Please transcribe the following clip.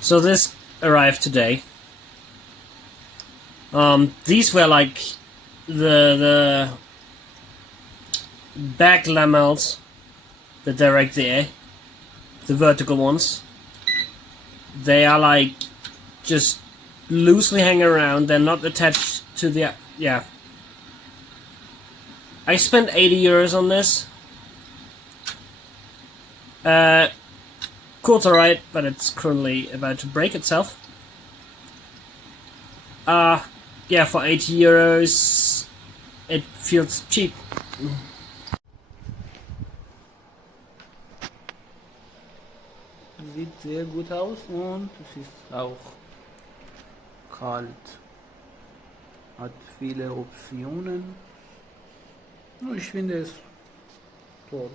So this arrived today. These were like the back lamels, the direct air, the vertical ones. They are like just loosely hang around. They're not attached to the yeah. I spent 80 euros on this. Cool's alright, but it's currently about to break itself. Yeah, for 80 euros, it feels cheap. Sieht sehr gut aus und es ist auch kalt. Hat viele Optionen. Ich finde es toll.